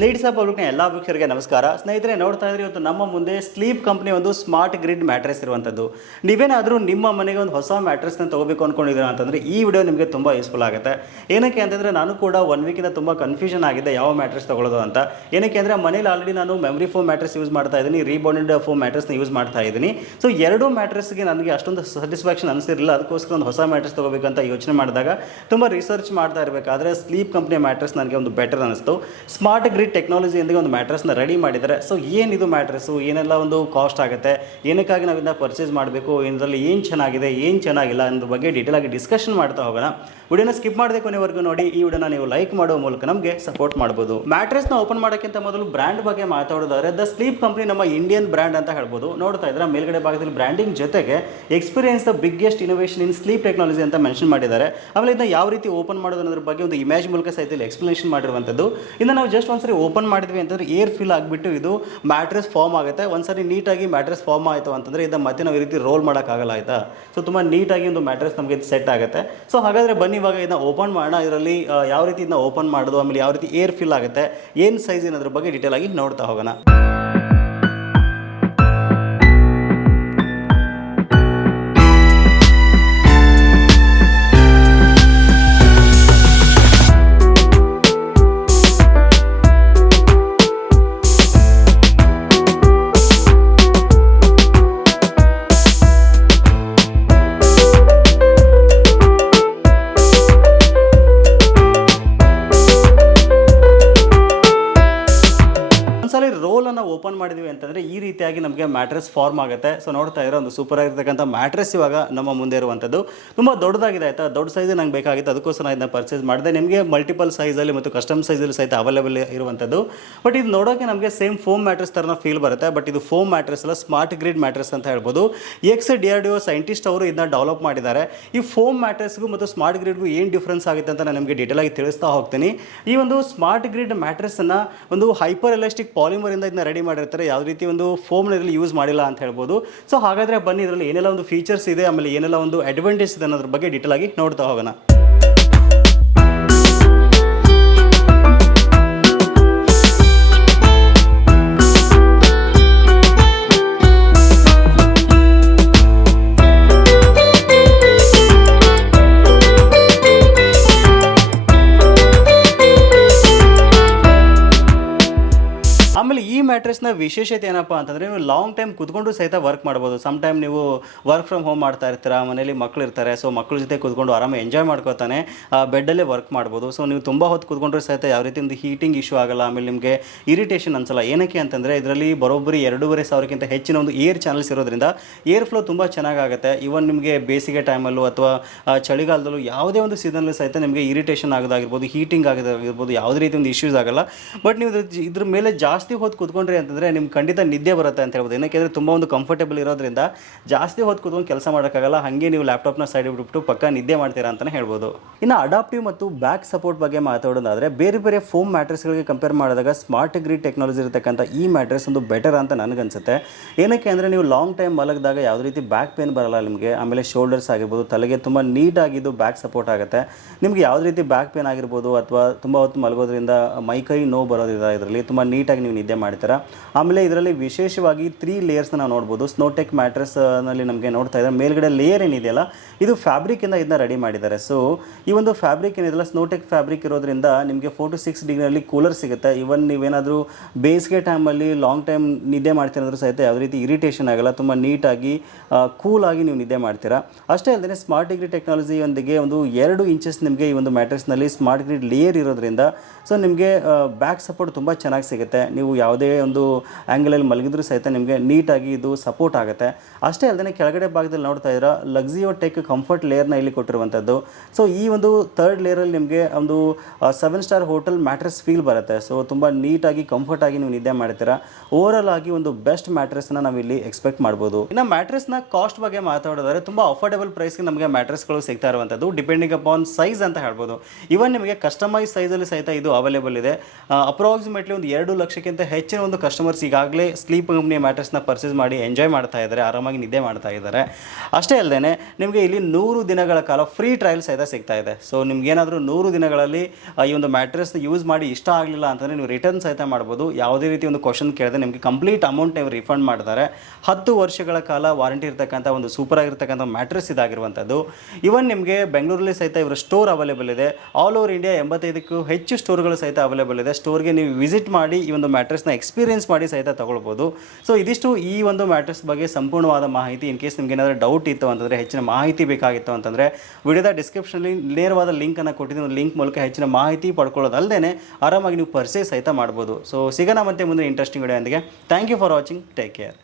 Pisa ಪಬ್ಲಿಕ್ನ ಎಲ್ಲ ವೀಕ್ಷಕರಿಗೆ ನಮಸ್ಕಾರ. ಸ್ನೇಹಿತರೆ, ನೋಡ್ತಾ ಇದ್ರೆ ಇವತ್ತು ನಮ್ಮ ಮುಂದೆ ಸ್ಲೀಪ್ ಕಂಪ್ನಿ ಒಂದು ಸ್ಮಾರ್ಟ್ ಗ್ರಿಡ್ ಮ್ಯಾಟ್ರೆಸ್ ಇರುವಂಥದ್ದು ನೀವೇನಾದರೂ ನಿಮ್ಮ ಮನೆಗೆ ಒಂದು ಹೊಸ ಮ್ಯಾಟ್ರೆಸ್ನ ತಗೋಬೇಕು ಅಂದ್ಕೊಂಡಿದ್ದೀರಾ ಅಂತಂದರೆ ಈ ವಿಡಿಯೋ ನಿಮಗೆ ತುಂಬ ಯೂಸ್ಫುಲ್ ಆಗುತ್ತೆ. ಏನಕ್ಕೆ ಅಂತಂದರೆ ನಾನು ಕೂಡ ಒನ್ ವೀಕಿಂದ ತುಂಬ ಕನ್ಫ್ಯೂಷನ್ ಆಗಿದೆ ಯಾವ ಮ್ಯಾಟ್ರೆಸ್ ತೊಗೊಳ್ಳೋದು ಅಂತ. ಏನಕ್ಕೆ ಅಂದರೆ ಮನೇಲಿ ಆಲ್ರೆಡಿ ನಾನು ಮೆಮರಿ ಫೋಮ್ ಮ್ಯಾಟ್ರೆಸ್ ಯೂಸ್ ಮಾಡ್ತಾ ಇದ್ದೀನಿ ರೀಬೌಂಡೆಡ್ ಫೋಮ್ ಮ್ಯಾಟ್ರೆಸ್ನ ಯೂಸ್ ಮಾಡ್ತಾ ಇದ್ದೀನಿ. ಸೊ ಎರಡು ಮ್ಯಾಟ್ರೆಸ್ಗೆ ನನಗೆ ಅಷ್ಟೊಂದು ಸ್ಯಾಟಿಸ್ಫ್ಯಾಕ್ಷನ್ ಅನಿಸಿರಲಿಲ್ಲ. ಅದಕ್ಕೋಸ್ಕರ ಒಂದು ಹೊಸ ಮ್ಯಾಟ್ರೆಸ್ ತೊಗೋಬೇಕಂತ ಯೋಚನೆ ಮಾಡಿದಾಗ ತುಂಬ ರಿಸರ್ಚ್ ಮಾಡ್ತಾ ಇರಬೇಕಾದ್ರೆ ಸ್ಲೀಪ್ ಕಂಪ್ನಿ ಮ್ಯಾಟ್ರೆಸ್ ನನಗೆ ಒಂದು ಬೆಟರ್ ಅನಿಸ್ತು. ಸ್ಮಾರ್ಟ್ ಗ್ರಿಡ್ ಟೆಕ್ನಾಲಜಿಯೊಂದಿಗೆ ಒಂದು ಮ್ಯಾಟ್ರೆಸ್ನ ರೆಡಿ ಮಾಡಿದ್ದಾರೆ ಸೊ ಏನಿದು ಮ್ಯಾಟ್ರೆಸ್ಸು ಏನೆಲ್ಲ ಒಂದು ಕಾಸ್ಟ್ ಆಗುತ್ತೆ? ಏನಕ್ಕಾಗಿ ನಾವು ಇದನ್ನ ಪರ್ಚೇಸ್ ಮಾಡಬೇಕು? ಇದರಲ್ಲಿ ಏನು ಚೆನ್ನಾಗಿದೆ? ಏನು ಚೆನ್ನಾಗಿಲ್ಲ? ಅನ್ನೋದ್ರ ಬಗ್ಗೆ ಡೀಟೇಲ್ ಆಗಿ ಡಿಸ್ಕಷನ್ ಮಾಡ್ತಾ ಹೋಗೋಣ. ವಿಡಿಯೋನ ಸ್ಕಿಪ್ ಮಾಡದೆ ಕೊನೆವರೆಗೂ ನೋಡಿ, ಈ ವಿಡಿಯೋನ ನೀವು ಲೈಕ್ ಮಾಡೋ ಮೂಲಕ ನಮಗೆ ಸಪೋರ್ಟ್ ಮಾಡ್ಬೋದು. ಮ್ಯಾಟ್ರೆಸ್ನ ಓಪನ್ ಮಾಡೋಕ್ಕಿಂತ ಮೊದಲು ಬ್ರ್ಯಾಂಡ್ ಬಗ್ಗೆ ಮಾತಾಡೋದಾದ್ರೆ ದ ಸ್ಲೀಪ್ ಕಂಪ್ನಿ ನಮ್ಮ ಇಂಡಿಯನ್ ಬ್ರ್ಯಾಂಡ್ ಅಂತ ಹೇಳ್ಬೋದು. ನೋಡ್ತಾ ಇದ್ರೆ ಮೇಲ್ಗಡೆ ಭಾಗದಲ್ಲಿ ಬ್ರ್ಯಾಂಡಿಂಗ್ ಜೊತೆಗೆ experience the biggest innovation in sleep technology ಅಂತ ಮೆನ್ಷನ್ ಮಾಡಿದ್ದಾರೆ. ಆಮೇಲೆ ಇದನ್ನ ಯಾವ ರೀತಿ ಓಪನ್ ಮಾಡೋದು ಅನ್ನೋದ್ರ ಬಗ್ಗೆ ಒಂದು ಇಮೇಜ್ ಮೂಲಕ ಸಹಿತ ಇಲ್ಲಿ ಎಕ್ಸ್ಪ್ಲನೇಷನ್ ಮಾಡಿರುವಂಥದ್ದು. ಇನ್ನು ನಾವು ಜಸ್ಟ್ ಒಂದ್ಸರಿ ಓಪನ್ ಮಾಡಿದ್ವಿ ಅಂತಂದ್ರೆ ಏರ್ ಫಿಲ್ ಆಗಿಬಿಟ್ಟು ಇದು ಮ್ಯಾಟ್ರೆಸ್ ಫಾರ್ಮ್ ಆಗುತ್ತೆ. ಒಂದ್ಸರಿ ನೀಟಾಗಿ ಮ್ಯಾಟ್ರೆಸ್ ಫಾರ್ಮ್ ಆಯಿತು ಅಂತಂದರೆ ಇದನ್ನು ಮತ್ತೆ ನಾವು ಈ ರೀತಿ ರೋಲ್ ಮಾಡೋಕ್ಕಾಗಲ್ಲ ಆಯಿತಾ? ಸೊ ತುಂಬ ನೀಟಾಗಿ ಒಂದು ಮ್ಯಾಟ್ರೆಸ್ ನಮಗೆ ಸೆಟ್ ಆಗುತ್ತೆ. ಸೊ ಹಾಗಾದರೆ ಬನ್ನಿ ಇವಾಗ ಇದನ್ನ ಓಪನ್ ಮಾಡೋಣ. ಇದರಲ್ಲಿ ಯಾವ ರೀತಿ ಇದನ್ನ ಓಪನ್ ಮಾಡೋದು, ಆಮೇಲೆ ಯಾವ ರೀತಿ ಏರ್ ಫಿಲ್ ಆಗುತ್ತೆ, ಏನು ಸೈಜ್ ಏನಾದ್ರ ಬಗ್ಗೆ ಡೀಟೇಲ್ ಆಗಿ ನೋಡ್ತಾ ಹೋಗೋಣ. ಅಂತಂದ್ರೆ ಈ ರೀತಿಯಾಗಿ ನಮಗೆ ಮ್ಯಾಟ್ರೆಸ್ ಫಾರ್ಮ್ ಆಗುತ್ತೆ. ಸೊ ನೋಡ್ತಾ ಇರೋ ಒಂದು ಸೂಪರ್ ಆಗಿರ್ತಕ್ಕಂಥ ಮ್ಯಾಟ್ರೆಸ್ ಇವಾಗ ನಮ್ಮ ಮುಂದೆ ಇರುವಂಥದ್ದು. ತುಂಬ ದೊಡ್ಡದಾಗಿದೆ ಆಯ್ತಾ? ದೊಡ್ಡ ಸೈಜ್ ನಂಗೆ ಬೇಕಾಗಿತ್ತು. ಅದಕ್ಕೋಸ್ಕರ ನಾನು ಇದನ್ನ ಪರ್ಚೇಸ್ ಮಾಡಿದೆ. ನಿಮಗೆ ಮಲ್ಟಿಪಲ್ ಸೈಜಲ್ಲಿ ಮತ್ತು ಕಸ್ಟಮ್ ಸೈಜಲ್ಲಿ ಸಹಿತ ಅವೈಲೇಬಲ್ ಇರುವಂಥದ್ದು. ಬಟ್ ಇದು ನೋಡೋಕೆ ನಮಗೆ ಸೇಮ್ ಫೋಮ್ ಮ್ಯಾಟ್ರೆಸ್ ಥರನ ಫೀಲ್ ಬರುತ್ತೆ. ಬಟ್ ಇದು ಫೋಮ್ ಮ್ಯಾಟ್ರೆಸ್ ಅಲ್ಲ ಸ್ಮಾರ್ಟ್ ಗ್ರಿಡ್ ಮ್ಯಾಟ್ರೆಸ್ ಅಂತ ಹೇಳ್ಬೋದು. Ex D R D O scientist ಅವರು ಇದನ್ನ ಡೆವಲಪ್ ಮಾಡಿದ್ದಾರೆ. ಈ ಫೋಮ್ ಮ್ಯಾಟ್ರೆಸ್ಗೂ ಮತ್ತು ಸ್ಮಾರ್ಟ್ ಗ್ರಿಡ್ಗೂ ಏನು ಡಿಫ್ರೆನ್ಸ್ ಆಗುತ್ತೆ ಅಂತ ನಾನು ನಿಮಗೆ ಡೀಟೇಲ್ ಆಗಿ ತಿಳಿಸ್ತಾ ಹೋಗ್ತೀನಿ. ಈ ಒಂದು ಸ್ಮಾರ್ಟ್ ಗ್ರಿಡ್ ಮ್ಯಾಟ್ರೆಸ್ಸನ್ನು ಒಂದು ಹೈಪರ್ ಎಲಾಸ್ಟಿಕ್ ಪಾಲಿಮರಿಂದ ಇದನ್ನ ರೆಡಿ ಮಾಡಿರ್ತಾರೆ. ಯಾವ ಒಂದು ಫೋಮ್ನ ಇದರಲ್ಲಿ ಯೂಸ್ ಮಾಡಿಲ್ಲ ಅಂತ ಹೇಳ್ಬೋದು. ಸೊ ಹಾಗಾದರೆ ಬನ್ನಿ, ಇದರಲ್ಲಿ ಏನೆಲ್ಲ ಒಂದು ಫೀಚರ್ಸ್ ಇದೆ, ಆಮೇಲೆ ಏನೆಲ್ಲ ಒಂದು ಅಡ್ವಾಂಟೇಜ್ ಇದೆ ಅನ್ನೋದ್ರ ಬಗ್ಗೆ ಡೀಟೇಲ್ ಆಗಿ ನೋಡ್ತಾ ಹೋಗೋಣ. ಮ್ಯಾಟ್ರೆಸ್ನ ವಿಶೇಷತೆ ಏನಪ್ಪ ಅಂತಂದರೆ ನೀವು ಲಾಂಗ್ ಟೈಮ್ ಕುತ್ಕೊಂಡು ಸಹಿತ ವರ್ಕ್ ಮಾಡ್ಬೋದು. ಸಮ್ ಟೈಮ್ ನೀವು ವರ್ಕ್ ಫ್ರಮ್ ಹೋಮ್ ಮಾಡ್ತಾ ಇರ್ತೀರಾ, ಮನೇಲಿ ಮಕ್ಳು ಇರ್ತಾರೆ ಸೊ ಮಕ್ಳ ಜೊತೆ ಕುತ್ಕೊಂಡು ಆರಾಮ ಎಂಜಾಯ್ ಮಾಡ್ಕೋತಾನೆ ಬೆಡ್ಡಲ್ಲೇ ವರ್ಕ್ ಮಾಡ್ಬೋದು. ಸೊ ನೀವು ತುಂಬ ಹೊತ್ತು ಕುತ್ಕೊಂಡ್ರೆ ಸಹಿತ ಯಾವ ರೀತಿ ಒಂದು ಹೀಟಿಂಗ್ ಇಶ್ಯೂ ಆಗಲ್ಲ, ಆಮೇಲೆ ನಿಮಗೆ ಇರಿಟೇಷನ್ ಅನ್ಸಲ್ಲ. ಏನಕ್ಕೆ ಅಂತಂದರೆ ಇದರಲ್ಲಿ ಬರೋಬ್ಬರಿ ಎರಡೂವರೆ ಸಾವಿರಕ್ಕಿಂತ ಹೆಚ್ಚಿನ ಒಂದು ಏರ್ ಚಾನಲ್ಸ್ ಇರೋದ್ರಿಂದ ಏರ್ ಫ್ಲೋ ತುಂಬ ಚೆನ್ನಾಗಾಗುತ್ತೆ. ಈವನ್ ನಿಮಗೆ ಬೇಸಿಗೆ ಟೈಮಲ್ಲೂ ಅಥವಾ ಚಳಿಗಾಲದಲ್ಲೂ ಯಾವುದೇ ಒಂದು ಸೀಸನಲ್ಲೂ ಸಹಿತ ನಿಮಗೆ ಇರಿಟೇಷನ್ ಆಗೋದಾಗಿರ್ಬೋದು ಹೀಟಿಂಗ್ ಆಗೋದಾಗಿರ್ಬೋದು, ಯಾವುದೇ ರೀತಿ ಒಂದು ಇಶ್ಯೂಸ್ ಆಗಲ್ಲ. ಬಟ್ ನೀವು ಇದ್ರ ಮೇಲೆ ಜಾಸ್ತಿ ಹೊತ್ತು ಕುತ್ಕೊಂಡ್ರಿ ಅಂತಂದರೆ ನಿಮ್ಗೆ ಖಂಡಿತ ನಿದ್ದೆ ಬರುತ್ತೆ ಅಂತ ಹೇಳ್ಬೋದು. ಏನಕ್ಕೆ ತುಂಬ ಒಂದು ಕಂಫರ್ಟೇಬಲ್ ಇರೋದ್ರಿಂದ ಜಾಸ್ತಿ ಹೊತ್ತು ಕುತ್ಕೊಂಡು ಕೆಲಸ ಮಾಡೋಕ್ಕಾಗಲ್ಲ, ಹಾಗೆ ನೀವು ಲ್ಯಾಪ್ಟಾಪ್ನ ಸೈಡ್ ಬಿಟ್ಬಿಟ್ಟು ಪಕ್ಕ ನಿದ್ದೆ ಮಾಡ್ತೀರಾ ಅಂತಲೇ ಹೇಳ್ಬೋದು. ಇನ್ನು ಅಡಾಪ್ಟಿವ್ ಮತ್ತು ಬ್ಯಾಕ್ ಸಪೋರ್ಟ್ ಬಗ್ಗೆ ಮಾತಾಡೋದಾದರೆ ಬೇರೆ ಬೇರೆ ಫೋಮ್ ಮ್ಯಾಟ್ರೆಸ್ಗಳಿಗೆ ಕಂಪೇರ್ ಮಾಡಿದಾಗ ಸ್ಮಾರ್ಟ್ ಗ್ರಿಡ್ ಟೆಕ್ನಾಲಜಿ ಇರತಕ್ಕಂಥ ಈ ಮ್ಯಾಟ್ರೆಸ್ ಒಂದು ಬೆಟರ್ ಅಂತ ನನಗನ್ಸುತ್ತೆ. ಏನಕ್ಕೆ ಅಂದರೆ ನೀವು ಲಾಂಗ್ ಟೈಮ್ ಮಲಗಿದಾಗ ಯಾವುದೇ ರೀತಿ ಬ್ಯಾಕ್ ಪೇನ್ ಬರಲ್ಲ ನಿಮಗೆ, ಆಮೇಲೆ ಶೋಲ್ಡರ್ಸ್ ಆಗಿರ್ಬೋದು, ತಲೆಗೆ ತುಂಬ ನೀಟಾಗಿದ್ದು ಬ್ಯಾಕ್ ಸಪೋರ್ಟ್ ಆಗುತ್ತೆ. ನಿಮಗೆ ಯಾವುದೇ ರೀತಿ ಬ್ಯಾಕ್ ಪೇನ್ ಆಗಿರ್ಬೋದು ಅಥವಾ ತುಂಬ ಹೊತ್ತು ಮಲಗೋದ್ರಿಂದ ಮೈಕೈ ನೋವು ಬರೋದಿಲ್ಲ, ಇದರಲ್ಲಿ ತುಂಬ ನೀಟಾಗಿ ನೀವು ನಿದ್ದೆ ಮಾಡ್ತೀರಾ ಆಮೇಲೆ ಇದರಲ್ಲಿ ವಿಶೇಷವಾಗಿ ತ್ರೀ ಲೇಯರ್ಸ್ನ ನಾವು ನೋಡ್ಬೋದು. ಸ್ನೋಟೆಕ್ ಮ್ಯಾಟ್ರೆಸ್ನಲ್ಲಿ ನಮಗೆ ನೋಡ್ತಾ ಇದ್ದಾರೆ. ಮೇಲ್ಗಡೆ ಲೇಯರ್ ಏನಿದೆಯಲ್ಲ, ಇದು ಫ್ಯಾಬ್ರಿಕಿಂದ ಇದನ್ನ ರೆಡಿ ಮಾಡಿದ್ದಾರೆ. ಸೊ ಈ ಒಂದು ಫ್ಯಾಬ್ರಿಕ್ ಏನಿದೆಯಲ್ಲ ಸ್ನೋಟೆಕ್ ಫ್ಯಾಬ್ರಿಕ್ ಇರೋದ್ರಿಂದ ನಿಮಗೆ ಫೋರ್ ಟು ಸಿಕ್ಸ್ ಡಿಗ್ರಿಯಲ್ಲಿ ಕೂಲರ್ ಸಿಗುತ್ತೆ. ಇವನ್ ನೀವೇನಾದರೂ ಬೇಸಿಗೆ ಟೈಮಲ್ಲಿ ಲಾಂಗ್ ಟೈಮ್ ನಿದ್ದೆ ಮಾಡ್ತೀರಂದ್ರೂ ಸಹಿತ ಯಾವುದೇ ರೀತಿ ಇರಿಟೇಷನ್ ಆಗಲ್ಲ. ತುಂಬ ನೀಟಾಗಿ ಕೂಲಾಗಿ ನೀವು ನಿದ್ದೆ ಮಾಡ್ತೀರಾ. ಅಷ್ಟೇ ಅಲ್ಲದೆ ಸ್ಮಾರ್ಟ್ ಡಿಗ್ರಿ ಟೆಕ್ನಾಲಜಿಯೊಂದಿಗೆ ಒಂದು ಎರಡು ಇಂಚಸ್ ನಿಮಗೆ ಈ ಒಂದು ಮ್ಯಾಟ್ರೆಸ್ನಲ್ಲಿ ಸ್ಮಾರ್ಟ್ ಗ್ರಿಡ್ ಲೇಯರ್ ಇರೋದ್ರಿಂದ ಸೊ ನಿಮಗೆ ಬ್ಯಾಕ್ ಸಪೋರ್ಟ್ ತುಂಬ ಚೆನ್ನಾಗಿ ಸಿಗುತ್ತೆ. ನೀವು ಯಾವುದೇ ಒಂದು ಆ್ಯಂಗಲಲ್ಲಿ ಮಲಗಿದ್ರೂ ಸಹಿತ ನಿಮಗೆ ನೀಟಾಗಿ ಇದು ಸಪೋರ್ಟ್ ಆಗುತ್ತೆ. ಅಷ್ಟೇ ಅಲ್ಲದೆ ಕೆಳಗಡೆ ಭಾಗದಲ್ಲಿ ನೋಡ್ತಾ ಇದ್ದೀರಾ ಲಕ್ಸಿಯೋ ಟೆಕ್ ಕಂಫರ್ಟ್ ಲೇಯರ್ನ ಇಲ್ಲಿ ಕೊಟ್ಟಿರುವಂಥದ್ದು ಸೊ ಈ ಒಂದು ಥರ್ಡ್ ಲೇಯರಲ್ಲಿ ನಿಮಗೆ ಒಂದು seven star hotel mattress feel ಬರುತ್ತೆ. ಸೊ ತುಂಬ ನೀಟಾಗಿ ಕಂಫರ್ಟಾಗಿ ನೀವು ನಿದ್ದೆ ಮಾಡ್ತೀರಾ. ಓವರಾಲ್ ಆಗಿ ಒಂದು ಬೆಸ್ಟ್ ಮ್ಯಾಟ್ರೆಸ್ನ ನಾವು ಇಲ್ಲಿ ಎಕ್ಸ್ಪೆಕ್ಟ್ ಮಾಡ್ಬೋದು. ಇನ್ನು ಮ್ಯಾಟ್ರೆಸ್ನ ಕಾಸ್ಟ್ ಬಗ್ಗೆ ಮಾತಾಡೋದಾದ್ರೆ, ತುಂಬ ಅಫೋರ್ಡಬಲ್ ಪ್ರೈಸ್ಗೆ ನಮಗೆ ಮ್ಯಾಟ್ರೆಸ್ಗಳು ಸಿಗ್ತಾ ಇರುವಂಥದ್ದು ಡಿಪೆಂಡಿಂಗ್ ಅಪಾನ್ ಸೈಜ್ ಅಂತ ಹೇಳ್ಬೋದು. ಇವನ್ ನಿಮಗೆ ಕಸ್ಟಮೈಸ್ ಸೈಜಲ್ಲಿ ಸಹಿತ ಇದು ಅವೈಲೇಬಲ್ ಇದೆ. ಅಪ್ರಾಕ್ಸಿಮೇಟ್ಲಿ ಒಂದು ಎರಡು ಲಕ್ಷಕ್ಕಿಂತ ಹೆಚ್ಚಿನ ಒಂದು ಕಸ್ಟಮರ್ಸ್ ಈಗಾಗಲೇ ಸ್ಲೀಪ್ ಕಂಪ್ನಿಯ ಮ್ಯಾಟ್ರೆಸ್ನ ಪರ್ಚೇಸ್ ಮಾಡಿ ಎಂಜಾಯ್ ಮಾಡ್ತಾ ಇದ್ದಾರೆ, ಆರಾಮಾಗಿ ನಿದ್ದೆ ಮಾಡ್ತಾ ಇದ್ದಾರೆ. ಅಷ್ಟೇ ಅಲ್ಲದೆ ನಿಮಗೆ ಇಲ್ಲಿ ನೂರು ದಿನಗಳ ಕಾಲ ಫ್ರೀ ಟ್ರಯಲ್ ಸಹಿತ ಸಿಗ್ತಾ ಇದೆ. ಸೊ ನಿಮ್ಗೇನಾದರೂ ನೂರು ದಿನಗಳಲ್ಲಿ ಈ ಒಂದು ಮ್ಯಾಟ್ರೆಸ್ನ ಯೂಸ್ ಮಾಡಿ ಇಷ್ಟ ಆಗಲಿಲ್ಲ ಅಂತಂದರೆ ನೀವು ರಿಟರ್ನ್ ಸಹಿತ ಮಾಡ್ಬೋದು. ಯಾವುದೇ ರೀತಿ ಒಂದು ಕ್ವಶನ್ ಕೇಳಿದ್ರೆ ನಿಮಗೆ ಕಂಪ್ಲೀಟ್ ಅಮೌಂಟ್ ನೀವು ರಿಫಂಡ್ ಮಾಡ್ತಾರೆ. ಹತ್ತು ವರ್ಷಗಳ ಕಾಲ ವಾರಂಟಿ ಇರ್ತಕ್ಕಂಥ ಒಂದು ಸೂಪರ್ ಆಗಿರ್ತಕ್ಕಂಥ ಮ್ಯಾಟ್ರೆಸ್ ಇದಾಗಿರುವಂಥದ್ದು. ಇವನ್ ನಿಮಗೆ ಬೆಂಗಳೂರಲ್ಲಿ ಸಹಿತ ಇವರ ಸ್ಟೋರ್ ಅವೈಲೇಬಲ್ ಇದೆ. ಆಲ್ ಓವರ್ ಇಂಡಿಯಾ ಎಂಬತ್ತೈದಕ್ಕೂ ಹೆಚ್ಚು ಸ್ಟೋರ್ಗಳು ಸಹಿತ ಅವೈಲೇಬಲ್ ಇದೆ. ಸ್ಟೋರ್ಗೆ ನೀವು ವಿಸಿಟ್ ಮಾಡಿ ಈ ಒಂದು ಮ್ಯಾಟ್ರೆಸ್ನ ಎಕ್ಸ್ಪೀರಿಯನ್ಸ್ ಮಾಡಿ ಸಹಿತ ತಗೊಳ್ಬೋದು. ಸೊ ಇದಿಷ್ಟು ಈ ಒಂದು ಮ್ಯಾಟರ್ಸ್ ಬಗ್ಗೆ ಸಂಪೂರ್ಣವಾದ ಮಾಹಿತಿ ಇನ್ ಕೇಸ್ ನಿಮ್ಗೆ ಏನಾದರೂ ಡೌಟ್ ಇತ್ತು ಅಂತಂದರೆ ಹೆಚ್ಚಿನ ಮಾಹಿತಿ ಬೇಕಾಗಿತ್ತು ಅಂತಂದರೆ ವಿಡಿಯೋದ ಡಿಸ್ಕ್ರಿಪ್ಷನಲ್ಲಿ ನೇರವಾದ ಲಿಂಕನ್ನು ಕೊಟ್ಟಿದ್ದೀನಿ. ಲಿಂಕ್ ಮೂಲಕ ಹೆಚ್ಚಿನ ಮಾಹಿತಿ ಪಡ್ಕೊಳ್ಳೋದಲ್ಲದೆ ಆರಾಮಾಗಿ ನೀವು ಪರ್ಚೇಸ್ ಸಹಿತ ಮಾಡ್ಬೋದು. ಸೊ ಸಿಗೋಣ ಮತ್ತೆ ಮುಂದೆ interesting video ಅಂದಿಗೆ thank you for watching take care